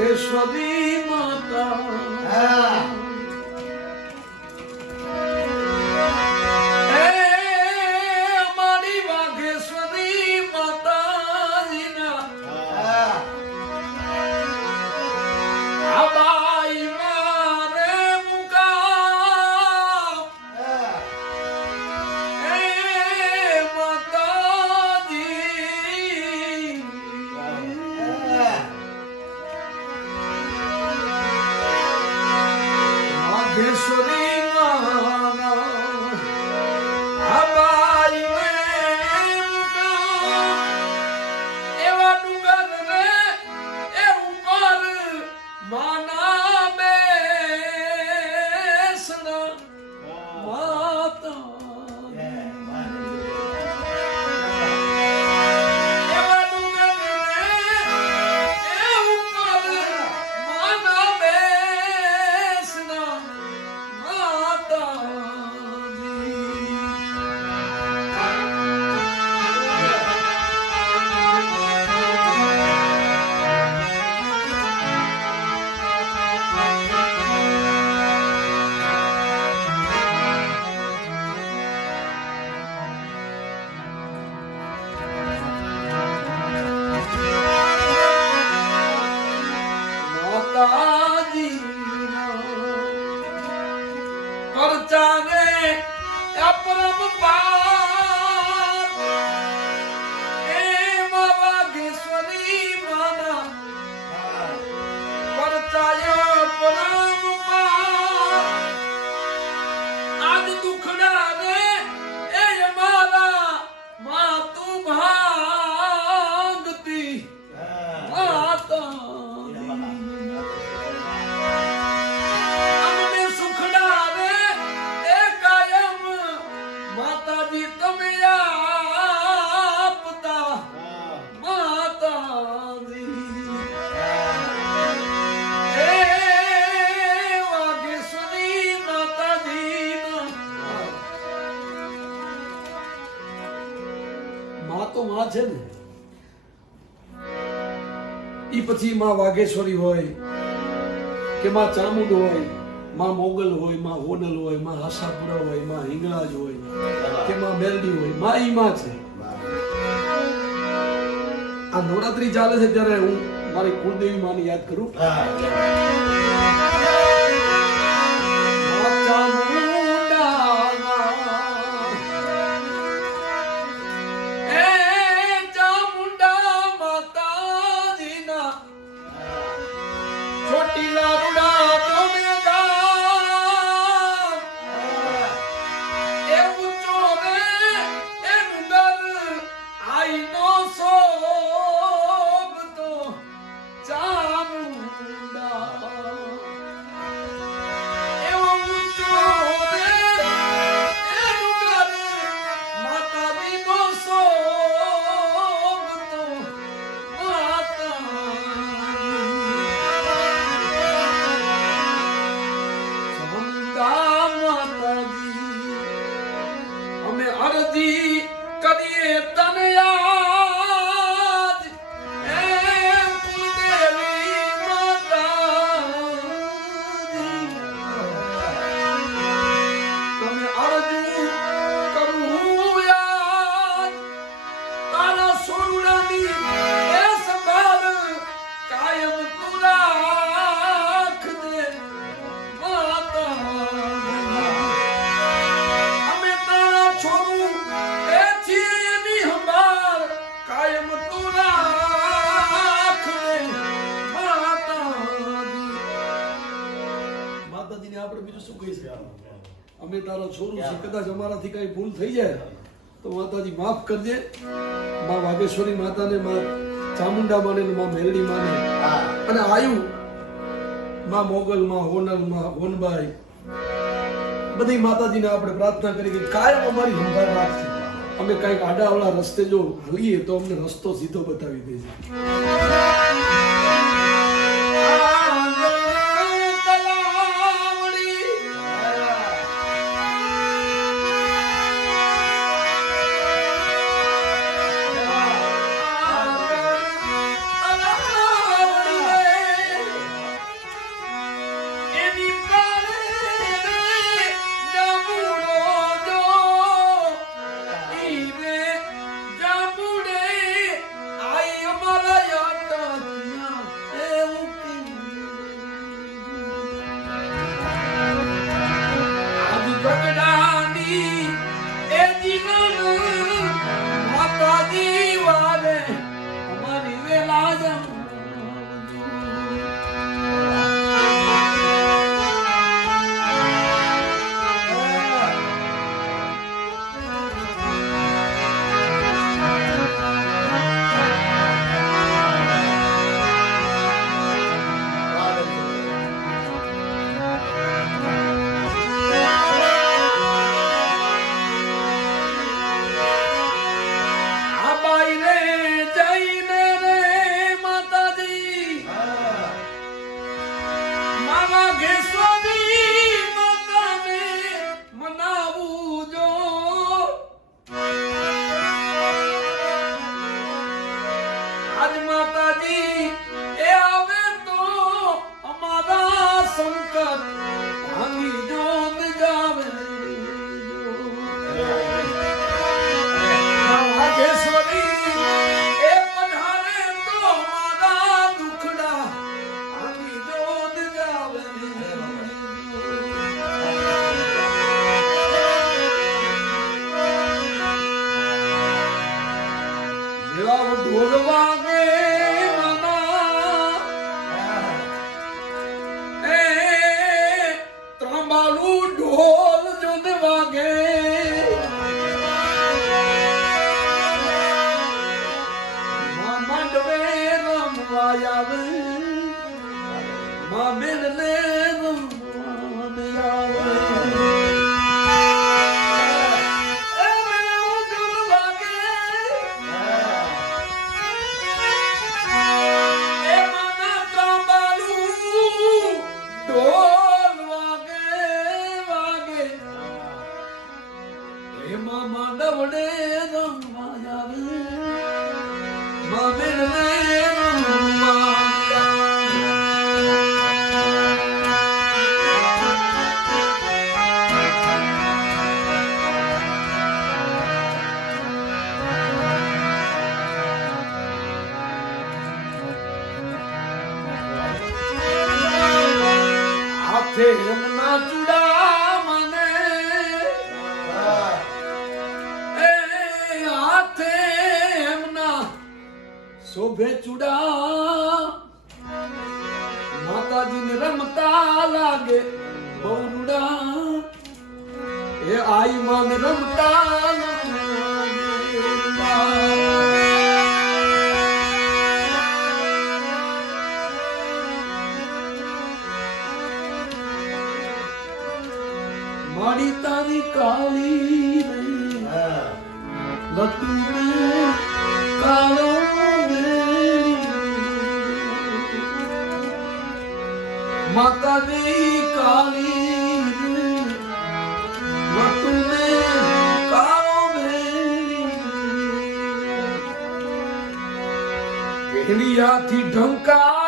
কেশবী মাতা। হ্যাঁ। માં તો છે ને, ઈ પછી માં વાઘેશ્વરી હોય કે માં ચામુંડ હોય, માં મોગલ હોય, માં હોનલ હોય, માં આશાપુરા હોય, માં હિંગળાજ હોય, કે માં મેલડી હોય, માં ઈ માં છે. આ નવરાત્રી ચાલે છે ત્યારે હું મારી કુળદેવી માની યાદ કરું. અમે તારો છોરું છે કદાચ અમારાથી કઈ ભૂલ થઈ જાય તો માતાજી માફ કરજે. માં વાઘેશ્વરી માતાને માં ચામુંડા માને ને માં મેલડી માને. અને આયુ માં મોગલ માં હોનલમાં હોનબાઈ. બધી માતાજીને આપણે પ્રાર્થના કરી કે કાયમ અમારી સંભાળ રાખશે અમે કંઈક આડાવાળા રસ્તે જો હલીએ તો અમને રસ્તો સીધો બતાવી દેજે. આજ માતાજી એ આવે તો અમારા સંકટ ભાંગી જો Oh! take it. ਮਾਤਾ ਜੀ ਨੇ ਰਮਤਾ ਲਾਗੇ ਬੌੜੂੜਾ ਇਹ ਆਈ ਮਨ ਰਮਤਾ ਲਾਗੇ। ਮਾੜੀ ਤਾਰੀ ਕਾਲੀ ਰਹੀ ਲੱਤੂ ਕਾਲੋ માતા દી કાલી વતુને કાળો મેલી. ભેડિયાથી ઢંકા